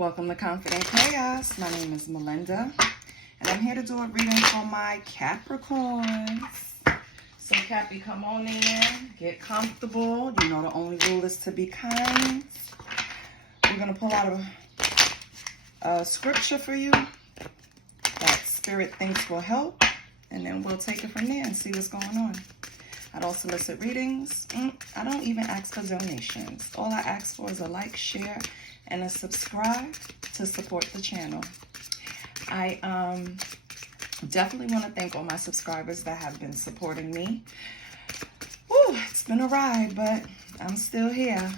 Welcome to Confident Chaos. My name is Melinda, and I'm here to do a reading for my Capricorns. So Cappy, come on in, get comfortable. You know the only rule is to be kind. We're going to pull out a scripture for you that Spirit thinks will help, and then we'll take it from there and see what's going on. I don't solicit readings. I don't even ask for donations. All I ask for is a like, share, and a subscribe to support the channel. I definitely want to thank all my subscribers that have been supporting me. Woo, it's been a ride, but I'm still here.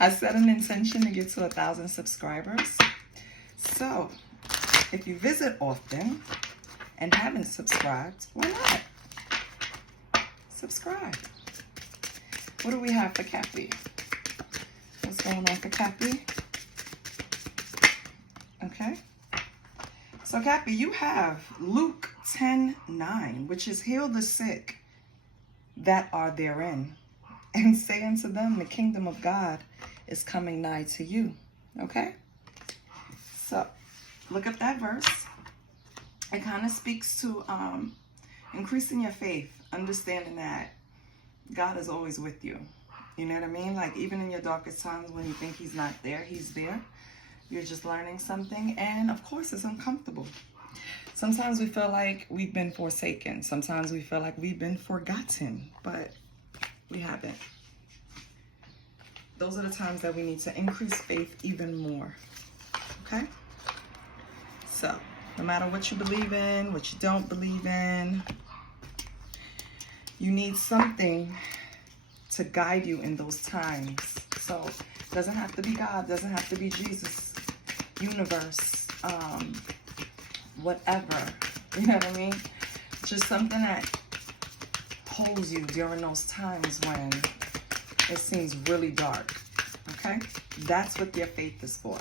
I set an intention to get to 1,000 subscribers. So, if you visit often and haven't subscribed, why not? Subscribe. What do we have for Cappy? What's going on for Cappy? Okay. So Cappy, you have Luke 10:9, which is heal the sick that are therein, and say unto them, the kingdom of God is coming nigh to you. Okay? So look up that verse. It kind of speaks to increasing your faith, understanding that God is always with you. You know what I mean? Like, even in your darkest times when you think he's not there, he's there. You're just learning something. And of course, it's uncomfortable. Sometimes we feel like we've been forsaken. Sometimes we feel like we've been forgotten, but we haven't. Those are the times that we need to increase faith even more. Okay? So, no matter what you believe in, what you don't believe in, you need something to guide you in those times. So it doesn't have to be God, doesn't have to be Jesus, universe, whatever. You know what I mean? Just something that holds you during those times when it seems really dark. Okay? That's what your faith is for.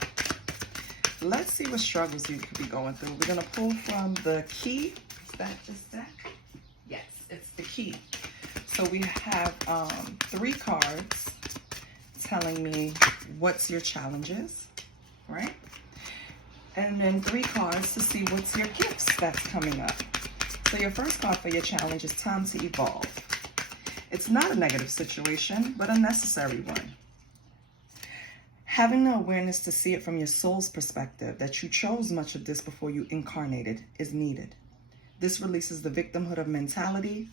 Let's see what struggles you could be going through. We're going to pull from the key. Is that this deck? Yes, it's the key. So we have 3 cards telling me what's your challenges, right? And then 3 cards to see what's your gifts that's coming up. So your first card for your challenge is time to evolve. It's not a negative situation, but a necessary one. Having the awareness to see it from your soul's perspective, that you chose much of this before you incarnated, is needed. This releases the victimhood mentality,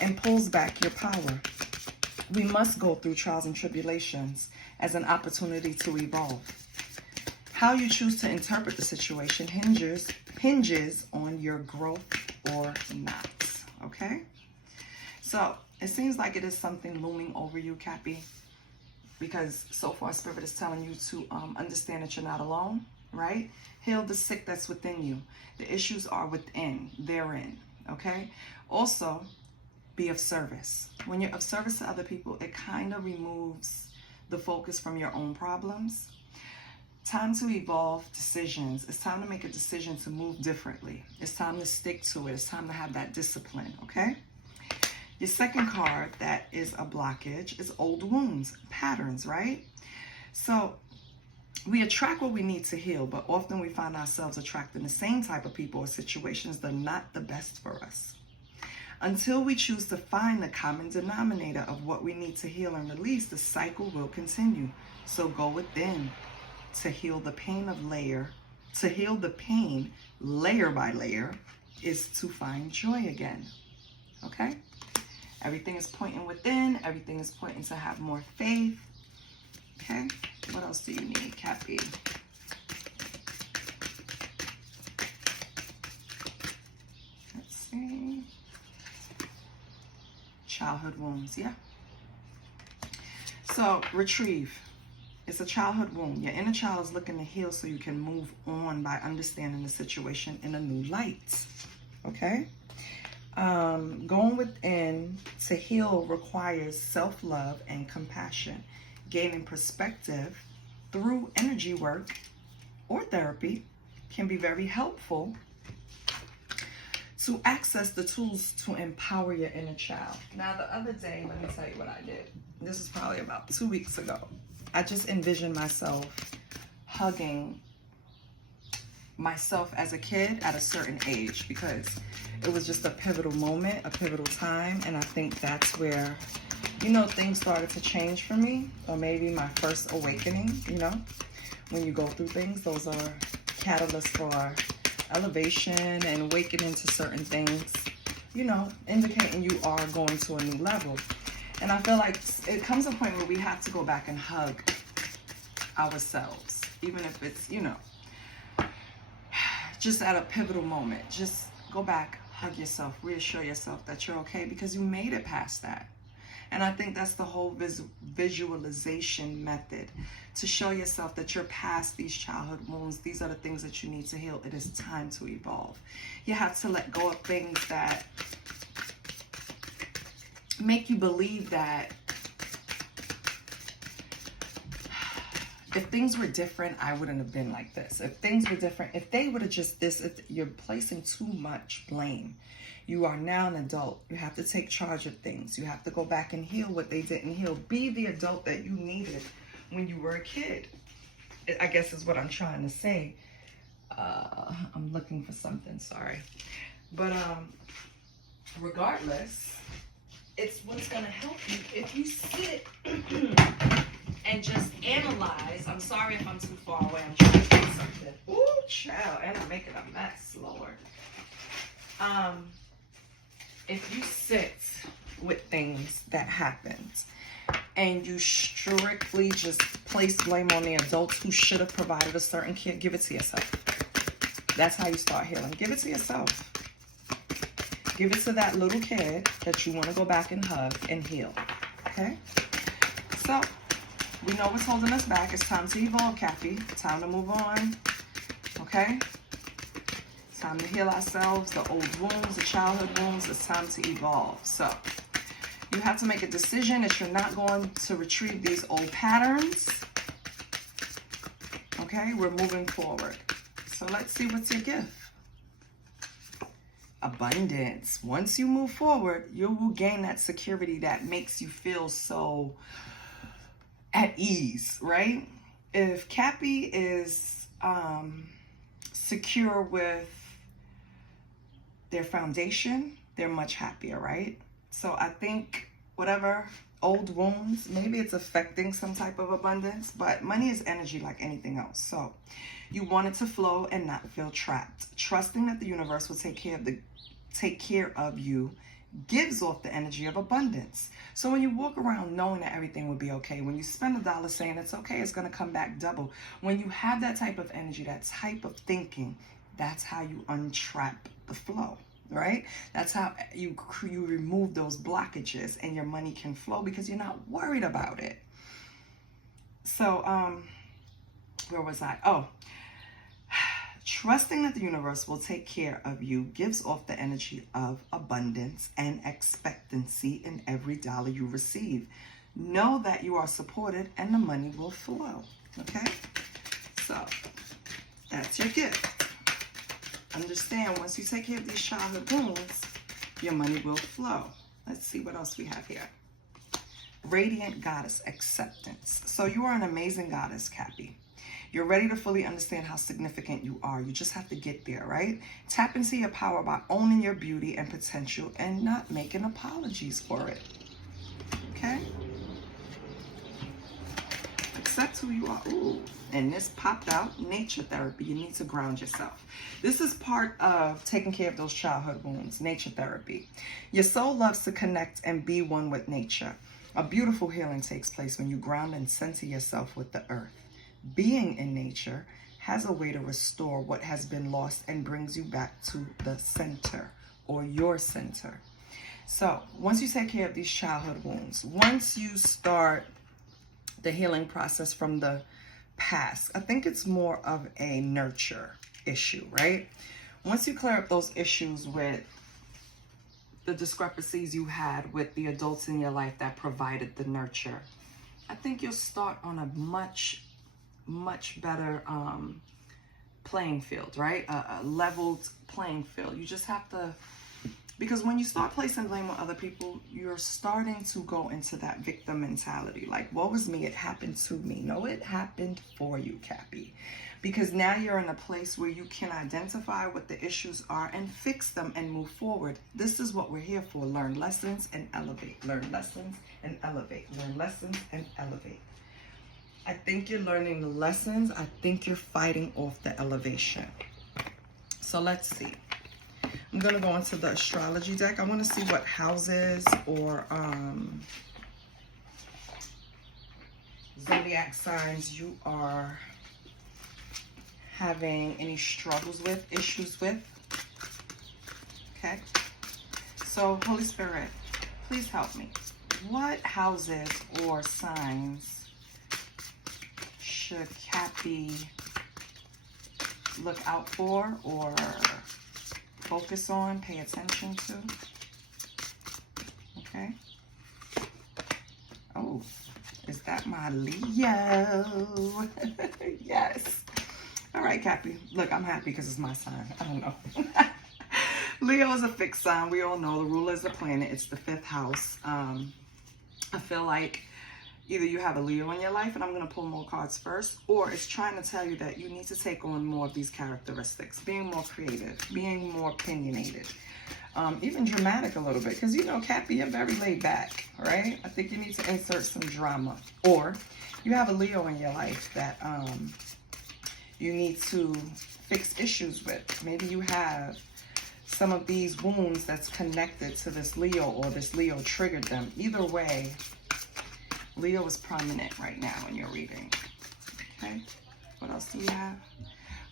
and pulls back your power. We must go through trials and tribulations as an opportunity to evolve. How you choose to interpret the situation hinges on your growth or not. Okay? So it seems like it is something looming over you, Cappy, because so far Spirit is telling you to understand that you're not alone, right? Heal the sick that's within you. The issues are within, therein, okay? Also, be of service. When you're of service to other people, it kind of removes the focus from your own problems. Time to evolve decisions. It's time to make a decision to move differently. It's time to stick to it. It's time to have that discipline, okay? Your second card that is a blockage is old wounds, patterns, right? So we attract what we need to heal, but often we find ourselves attracting the same type of people or situations that are not the best for us. Until we choose to find the common denominator of what we need to heal and release, the cycle will continue. So go within to heal the pain layer by layer is to find joy again. Okay? Everything is pointing within. Everything is pointing to have more faith. Okay? What else do you need, Cappy? Let's see. Childhood wounds, yeah. So, retrieve. It's a childhood wound. Your inner child is looking to heal so you can move on by understanding the situation in a new light. Okay? Going within to heal requires self-love and compassion. Gaining perspective through energy work or therapy can be very helpful to access the tools to empower your inner child. Now, the other day, let me tell you what I did. This is probably about 2 weeks ago. I just envision myself hugging myself as a kid at a certain age, because it was just a pivotal moment, a pivotal time. And I think that's where, you know, things started to change for me, or maybe my first awakening. You know, when you go through things, those are catalysts for elevation and awakening to certain things, you know, indicating you are going to a new level. And I feel like it comes a point where we have to go back and hug ourselves, even if it's, you know, just at a pivotal moment. Just go back, hug yourself, reassure yourself that you're okay, because you made it past that. And I think that's the whole visualization method, to show yourself that you're past these childhood wounds. These are the things that you need to heal. It is time to evolve. You have to let go of things that make you believe that if things were different, I wouldn't have been like this. If things were different, if they would have just this, if you're placing too much blame. You are now an adult. You have to take charge of things. You have to go back and heal what they didn't heal. Be the adult that you needed when you were a kid, I guess is what I'm trying to say. I'm looking for something, sorry. But regardless, it's what's going to help you if you sit and just analyze. I'm sorry if I'm too far away. I'm trying to do something. Ooh, child, and I'm making a mess, Lord. If you sit with things that happened and you strictly just place blame on the adults who should have provided a certain care, give it to yourself. That's how you start healing. Give it to yourself. Give it to that little kid that you want to go back and hug and heal. Okay? So, we know what's holding us back. It's time to evolve, Cappy. Time to move on. Okay? Time to heal ourselves, the old wounds, the childhood wounds. It's time to evolve. So, you have to make a decision that you're not going to retrieve these old patterns. Okay, we're moving forward. So, let's see what's your gift. Abundance. Once you move forward, you will gain that security that makes you feel so at ease, right? If Cappy is secure with their foundation, they're much happier, right? So I think whatever old wounds, maybe it's affecting some type of abundance, but money is energy like anything else. So you want it to flow and not feel trapped. Trusting that the universe will take care of you gives off the energy of abundance. So when you walk around knowing that everything will be okay, when you spend $1 saying it's okay, it's going to come back double. When you have that type of energy, that type of thinking, that's how you untrap the flow, right? That's how you remove those blockages and your money can flow because you're not worried about it. So, where was I? Oh, trusting that the universe will take care of you gives off the energy of abundance and expectancy in every dollar you receive. Know that you are supported and the money will flow. Okay? So, that's your gift. Understand, once you take care of these childhood wounds, your money will flow. Let's see what else we have here. Radiant goddess acceptance. So you are an amazing goddess, Cappy. You're ready to fully understand how significant you are. You just have to get there, right? Tap into your power by owning your beauty and potential and not making apologies for it. Okay? Accept who you are. Ooh, and this popped out, nature therapy. You need to ground yourself. This is part of taking care of those childhood wounds, nature therapy. Your soul loves to connect and be one with nature. A beautiful healing takes place when you ground and center yourself with the earth. Being in nature has a way to restore what has been lost and brings you back to the center or your center. So once you take care of these childhood wounds, once you start the healing process from the past, I think it's more of a nurture issue, right? Once you clear up those issues with the discrepancies you had with the adults in your life that provided the nurture, I think you'll start on a much better playing field, right? A leveled playing field. You just have to Because when you start placing blame on other people, you're starting to go into that victim mentality. Like, woe is me, it happened to me. No, it happened for you, Cappy. Because now you're in a place where you can identify what the issues are and fix them and move forward. This is what we're here for. Learn lessons and elevate. Learn lessons and elevate. Learn lessons and elevate. I think you're learning the lessons. I think you're fighting off the elevation. So let's see. I'm going to go into the astrology deck. I want to see what houses or zodiac signs you are having any struggles with, issues with. Okay. So, Holy Spirit, please help me. What houses or signs should Cappy look out for or focus on, pay attention to? Okay. Oh, is that my Leo? Yes. All right, Cappy. Look, I'm happy because it's my sign. I don't know. Leo is a fixed sign. We all know the ruler is the planet. It's the 5th house. I feel like either you have a Leo in your life, and I'm going to pull more cards first, or it's trying to tell you that you need to take on more of these characteristics, being more creative, being more opinionated, even dramatic a little bit, because, you know, Cappy, you're very laid back, right? I think you need to insert some drama, or you have a Leo in your life that you need to fix issues with. Maybe you have some of these wounds that's connected to this Leo, or this Leo triggered them. Either way, Leo is prominent right now in your reading. Okay, what else do we have?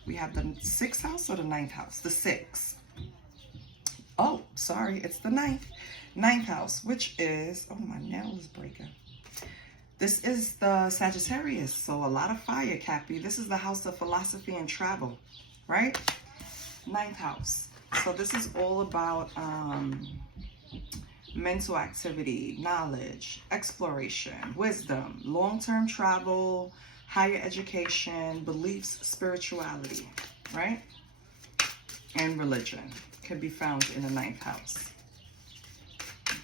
We have the 6th house or the 9th house? The 6th. Oh, sorry, it's the 9th house, which is, oh, my nail is breaking. This is the Sagittarius, so a lot of fire, Cappy. This is the house of philosophy and travel, right? 9th house. So this is all about mental activity, knowledge, exploration, wisdom, long-term travel, higher education, beliefs, spirituality, right? And religion can be found in the 9th house.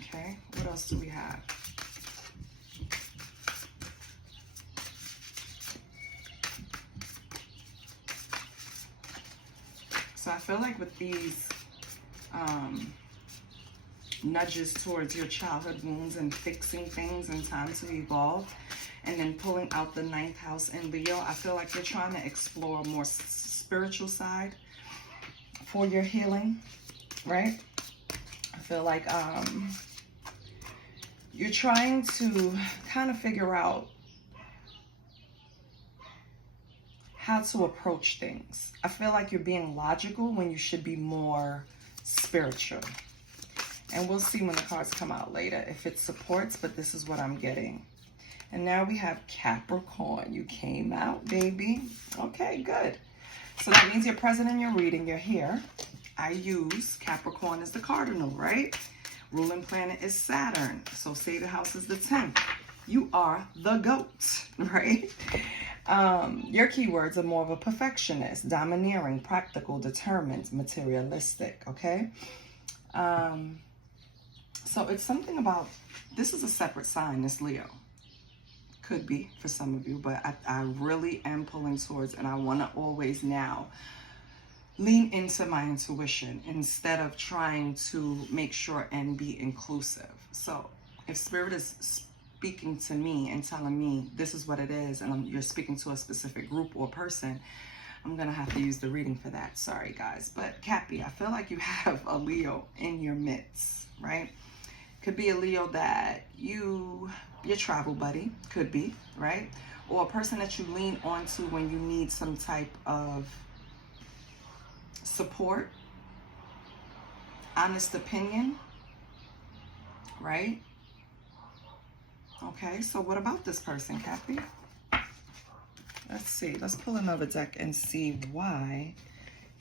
Okay, what else do we have? So I feel like with these nudges towards your childhood wounds and fixing things and time to evolve, and then pulling out the 9th house in Leo, I feel like you're trying to explore a more spiritual side for your healing, right? I feel like you're trying to kind of figure out how to approach things. I feel like you're being logical when you should be more spiritual. And we'll see when the cards come out later if it supports, but this is what I'm getting. And now we have Capricorn. You came out, baby. Okay, good. So that means you're present in your reading. You're here. I use Capricorn as the cardinal, right? Ruling planet is Saturn. So say the house is the 10th. You are the GOAT, right? Your keywords are more of a perfectionist, domineering, practical, determined, materialistic, okay? So it's something about, this is a separate sign, this Leo. Could be for some of you, but I really am pulling towards, and I want to always now lean into my intuition instead of trying to make sure and be inclusive. So if Spirit is speaking to me and telling me this is what it is, and you're speaking to a specific group or person, I'm going to have to use the reading for that. Sorry, guys. But Cappy, I feel like you have a Leo in your midst, right? Could be a Leo that your travel buddy, could be, right? Or a person that you lean onto when you need some type of support, honest opinion, right? Okay, so what about this person, Cappy? Let's see. Let's pull another deck and see why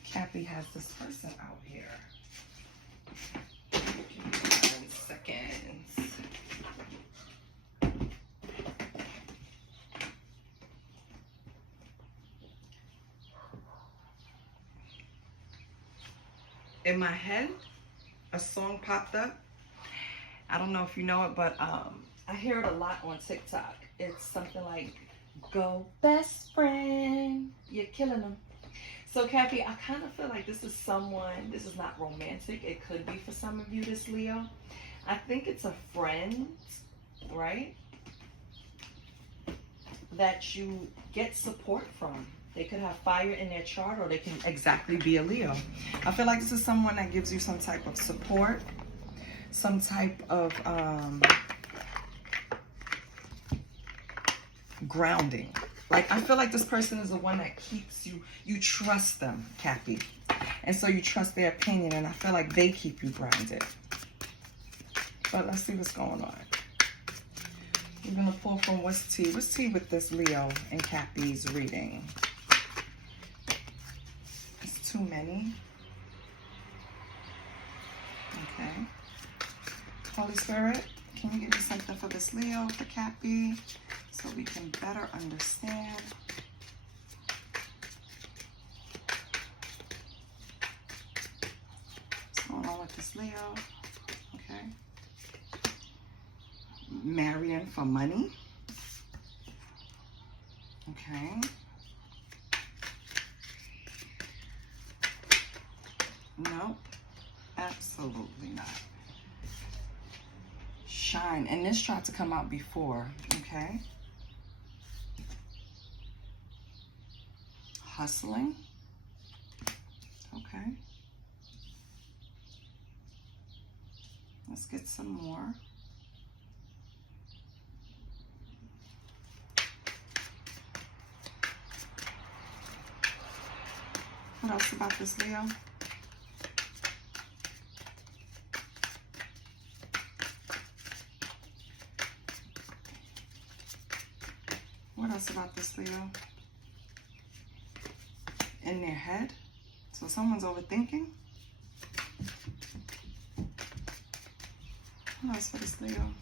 Cappy has this person out here. 1 second. In my head, a song popped up. I don't know if you know it, but I hear it a lot on TikTok. It's something like, go best friend, you're killing them. So Cappy, I kind of feel like this is someone, this is not romantic. It could be for some of you, this Leo. I think it's a friend, right? That you get support from. They could have fire in their chart, or they can exactly be a Leo. I feel like this is someone that gives you some type of support, some type of grounding. Like, I feel like this person is the one that keeps you, you trust them, Cappy. And so you trust their opinion, and I feel like they keep you grounded. But let's see what's going on. We're going to pull from what's tea. What's tea with this Leo and Cappy's reading? It's too many. Okay. Holy Spirit, can you give me something for this Leo, for Cappy, so we can better understand? What's going on with this Leo? Okay. Marrying for money. Okay. Nope. Absolutely not. Shine. And this tried to come out before. Okay. Hustling. Okay. Let's get some more. What else about this Leo? What else about this Leo? In their head. So someone's overthinking. What else for this Leo?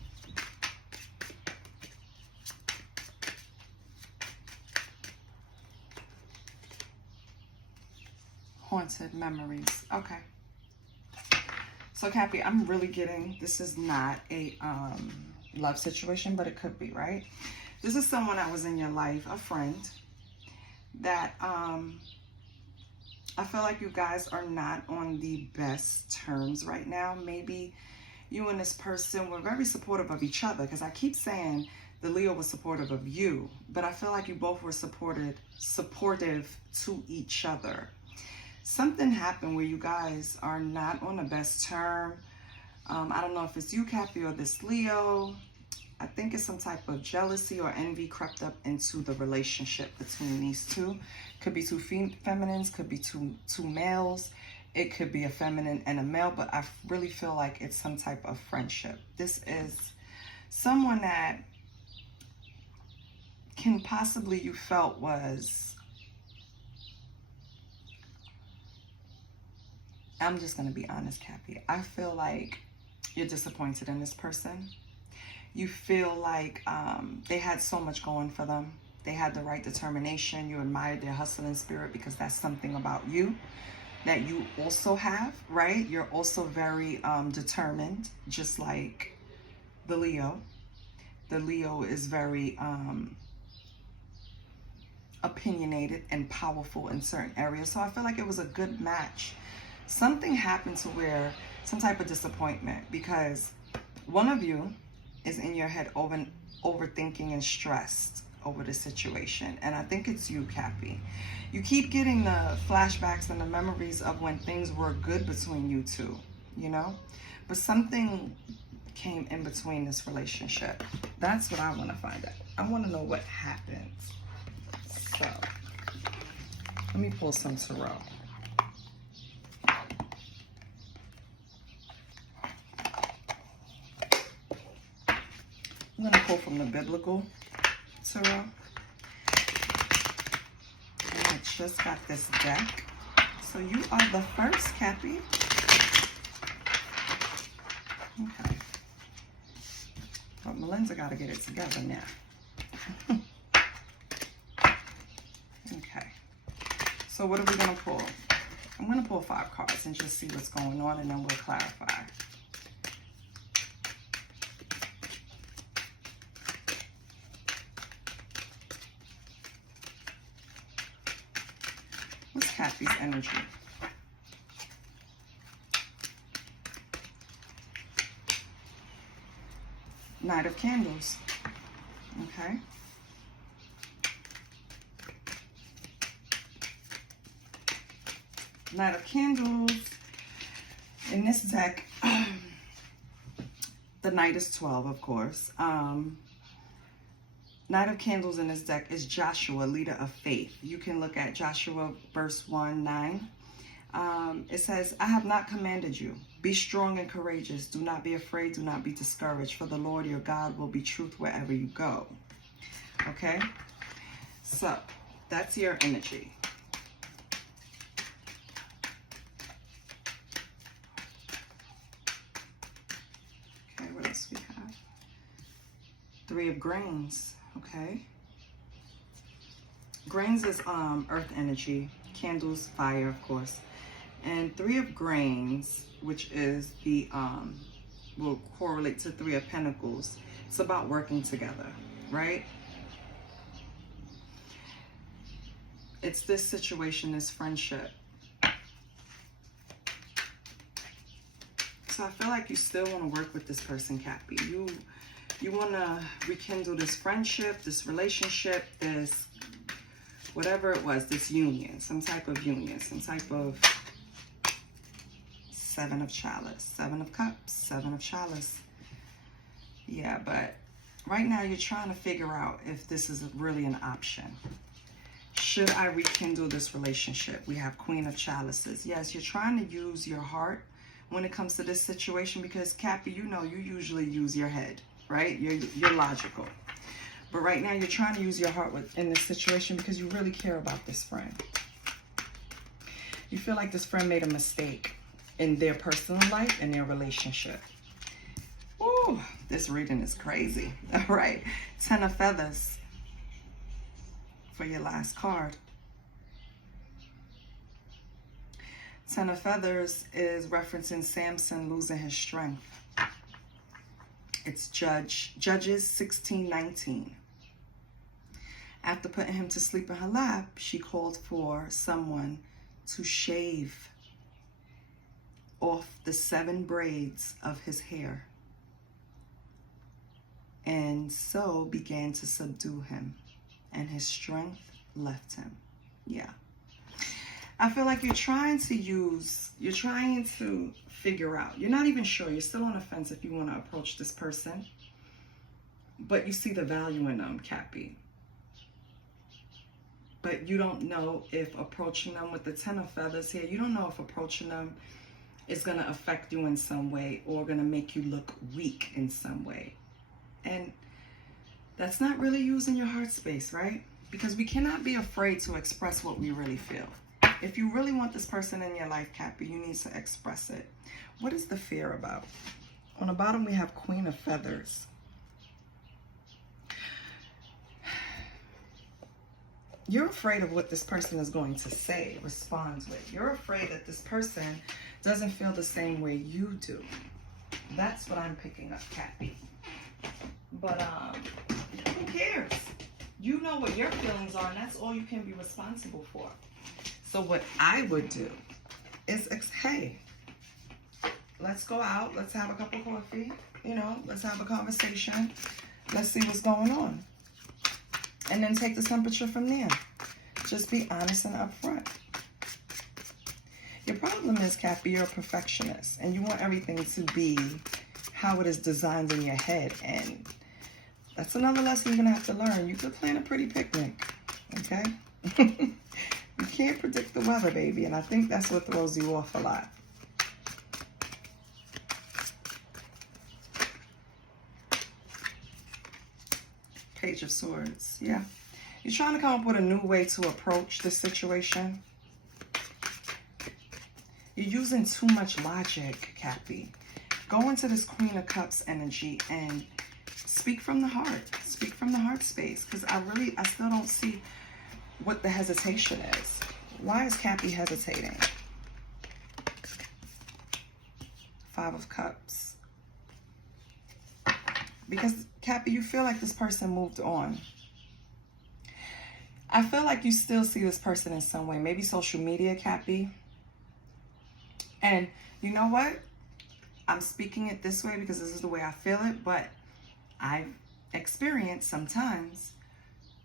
Haunted memories. Okay. So Cappy, I'm really getting, this is not a love situation, but it could be, right? This is someone that was in your life, a friend, that I feel like you guys are not on the best terms right now. Maybe you and this person were very supportive of each other, because I keep saying the Leo was supportive of you, but I feel like you both were supportive to each other. Something happened where you guys are not on the best term. I don't know if it's you, Cappy, or this Leo. I think it's some type of jealousy or envy crept up into the relationship between these two. Could be two feminines, could be two males. It could be a feminine and a male, but I really feel like it's some type of friendship. This is someone that can possibly, you felt was, I'm just going to be honest, Cappy. I feel like you're disappointed in this person. You feel like they had so much going for them. They had the right determination. You admired their hustling spirit, because that's something about you that you also have, right? You're also very determined, just like the Leo. The Leo is very opinionated and powerful in certain areas. So I feel like it was a good match. Something happened to where some type of disappointment, because one of you is in your head overthinking and stressed over the situation. And I think it's you, Cappy. You keep getting the flashbacks and the memories of when things were good between you two, you know? But something came in between this relationship. That's what I want to find out. I want to know what happened. So, let me pull some tarot. I'm going to pull from the biblical tarot. And I just got this deck. So you are the first, Cappy. Okay. But Melinda got to get it together now. Okay. So what are we going to pull? I'm going to pull 5 cards and just see what's going on, and then we'll clarify. What's Cappy's energy? Knight of Candles. Okay. Knight of Candles. In this deck, the Knight is 12, of course. Knight of Candles in this deck is Joshua, leader of faith. You can look at Joshua verse 1:9. It says, I have not commanded you. Be strong and courageous. Do not be afraid. Do not be discouraged. For the Lord your God will be truth wherever you go. Okay? So, that's your energy. Okay, what else we have? 3 of Grains. Okay. Grains is earth energy. Candles, fire, of course. And 3 of Grains, which is the, will correlate to 3 of Pentacles. It's about working together, right? It's this situation, this friendship. So I feel like you still want to work with this person, Cappy. You want to rekindle this friendship, this relationship, this, whatever it was, this union, some type of union, some type of 7 of Chalice, 7 of Cups, 7 of Chalice. Yeah, but right now you're trying to figure out if this is really an option. Should I rekindle this relationship? We have Queen of Chalices. Yes, you're trying to use your heart when it comes to this situation because, Cappy, you know you usually use your head, right? You're logical. But right now you're trying to use your heart in this situation because you really care about this friend. You feel like this friend made a mistake in their personal life and their relationship. Ooh, this reading is crazy. All right, 10 of Feathers for your last card. 10 of Feathers is referencing Samson losing his strength. It's Judges 16:19. After putting him to sleep in her lap, she called for someone to shave off the 7 braids of his hair, and so began to subdue him, and his strength left him. Yeah. I feel like you're trying to figure out. You're not even sure. You're still on the fence if you want to approach this person, but you see the value in them, Cappy. But you don't know if approaching them with the 10 of Feathers here, you don't know if approaching them is going to affect you in some way or going to make you look weak in some way. And that's not really using your heart space, right? Because we cannot be afraid to express what we really feel. If you really want this person in your life, Cappy, you need to express it. What is the fear about? On the bottom, we have Queen of Feathers. You're afraid of what this person is going to say, respond with. You're afraid that this person doesn't feel the same way you do. That's what I'm picking up, Cappy. But who cares? You know what your feelings are, and that's all you can be responsible for. So what I would do is, hey, let's go out. Let's have a cup of coffee. You know, let's have a conversation. Let's see what's going on. And then take the temperature from there. Just be honest and upfront. Your problem is, Cappy, you're a perfectionist. And you want everything to be how it is designed in your head. And that's another lesson you're going to have to learn. You could plan a pretty picnic. Okay? You can't predict the weather, baby. And I think that's what throws you off a lot. Page of Swords. Yeah. You're trying to come up with a new way to approach this situation. You're using too much logic, Cappy. Go into this Queen of Cups energy and speak from the heart. Speak from the heart space. Because I still don't see what the hesitation is. Why is Cappy hesitating? Five of Cups. Because, Cappy, you feel like this person moved on. I feel like you still see this person in some way. Maybe social media, Cappy. And you know what? I'm speaking it this way because this is the way I feel it. But I've experienced sometimes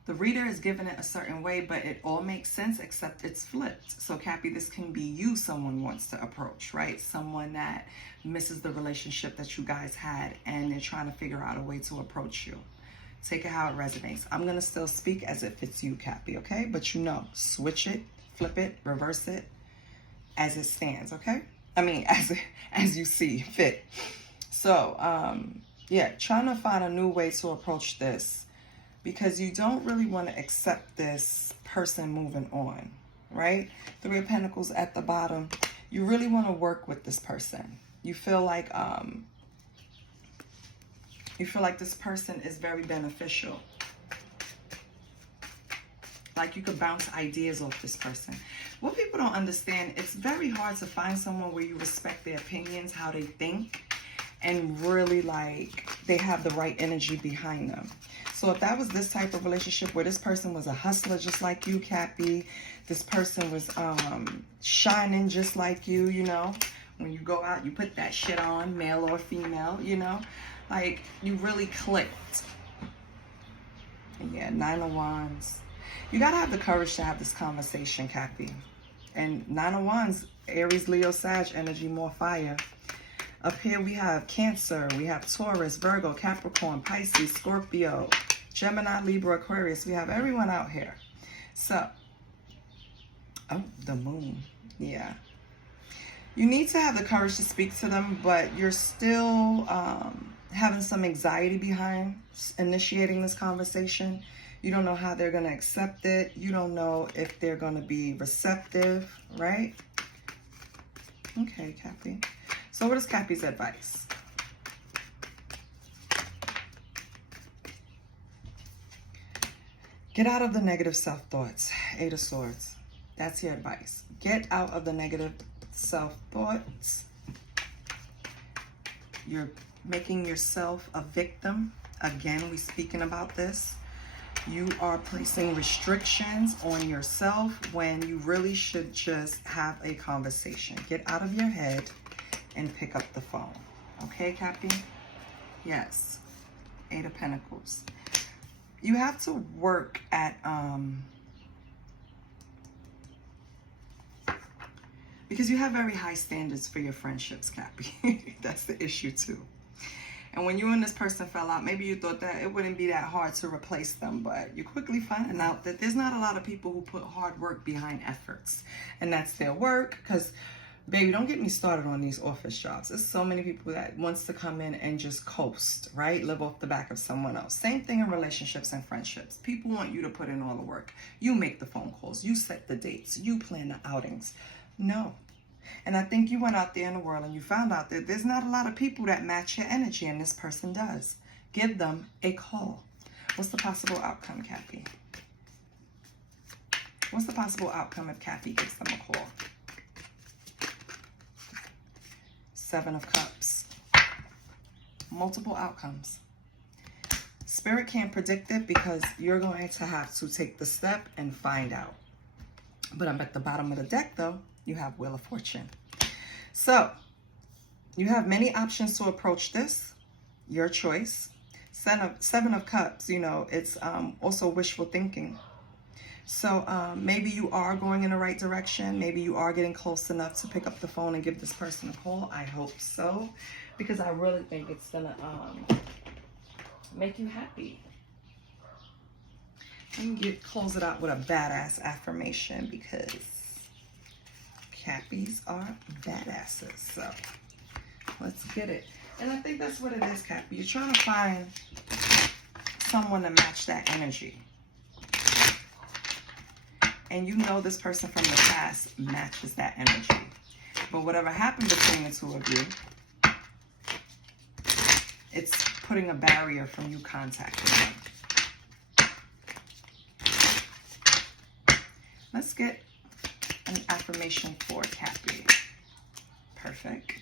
the reader is given it a certain way, but it all makes sense except it's flipped. So, Cappy, this can be you someone wants to approach, right? Someone that misses the relationship that you guys had and they're trying to figure out a way to approach you. Take it how it resonates. I'm going to still speak as if it's you, Cappy, okay? But you know, switch it, flip it, reverse it as it stands, okay? I mean, as you see fit. So, yeah, trying to find a new way to approach this. Because you don't really want to accept this person moving on, right? Three of Pentacles at the bottom. You really want to work with this person. You feel like this person is very beneficial. Like you could bounce ideas off this person. What people don't understand, it's very hard to find someone where you respect their opinions, how they think, and really like they have the right energy behind them. So if that was this type of relationship where this person was a hustler just like you, Cappy, this person was shining just like you, you know, when you go out, you put that shit on, male or female, you know, like you really clicked. Yeah, Nine of Wands. You got to have the courage to have this conversation, Cappy. And Nine of Wands, Aries, Leo, Sag energy, more fire. Up here we have Cancer, we have Taurus, Virgo, Capricorn, Pisces, Scorpio, Gemini, Libra, Aquarius. We have everyone out here. So, oh, the moon. Yeah. You need to have the courage to speak to them, but you're still having some anxiety behind initiating this conversation. You don't know how they're going to accept it. You don't know if they're going to be receptive, right? Okay, Cappy. So what is Cappy's advice? Get out of the negative self-thoughts. Eight of Swords. That's your advice. Get out of the negative self-thoughts. You're making yourself a victim. Again, we're speaking about this. You are placing restrictions on yourself when you really should just have a conversation. Get out of your head and pick up the phone. Okay, Cappy? Yes. Eight of Pentacles. You have to work at, because you have very high standards for your friendships, Cappy. That's the issue too. And when you and this person fell out, maybe you thought that it wouldn't be that hard to replace them, but you're quickly finding out that there's not a lot of people who put hard work behind efforts. And that's their work, because, baby, don't get me started on these office jobs. There's so many people that wants to come in and just coast, right? Live off the back of someone else. Same thing in relationships and friendships. People want you to put in all the work. You make the phone calls. You set the dates. You plan the outings. No. And I think you went out there in the world and you found out that there's not a lot of people that match your energy, and this person does. Give them a call. What's the possible outcome, Cappy? What's the possible outcome if Cappy gives them a call? Seven of Cups. Multiple outcomes. Spirit can't predict it because you're going to have to take the step and find out. But I'm at the bottom of the deck, though. You have Wheel of Fortune. So, you have many options to approach this. Your choice. Seven of Cups, you know, it's also wishful thinking. So, maybe you are going in the right direction. Maybe you are getting close enough to pick up the phone and give this person a call. I hope so. Because I really think it's going to make you happy. Let me close it out with a badass affirmation, because Cappies are badasses. So let's get it. And I think that's what it is, Cappy. You're trying to find someone to match that energy. And you know this person from the past matches that energy. But whatever happened between the two of you, it's putting a barrier from you contacting them. Let's get an affirmation for Cappy. Perfect.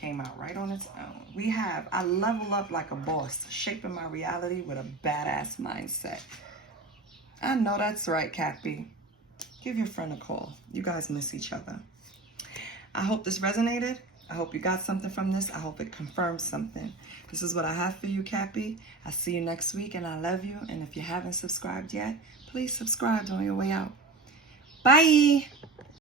came out right on its own. I level up like a boss, shaping my reality with a badass mindset. I know that's right, Cappy. Give your friend a call. You guys miss each other. I hope this resonated. I hope you got something from this. I hope it confirms something. This is what I have for you, Cappy. I'll see you next week, and I love you. And if you haven't subscribed yet, please subscribe on your way out. Bye.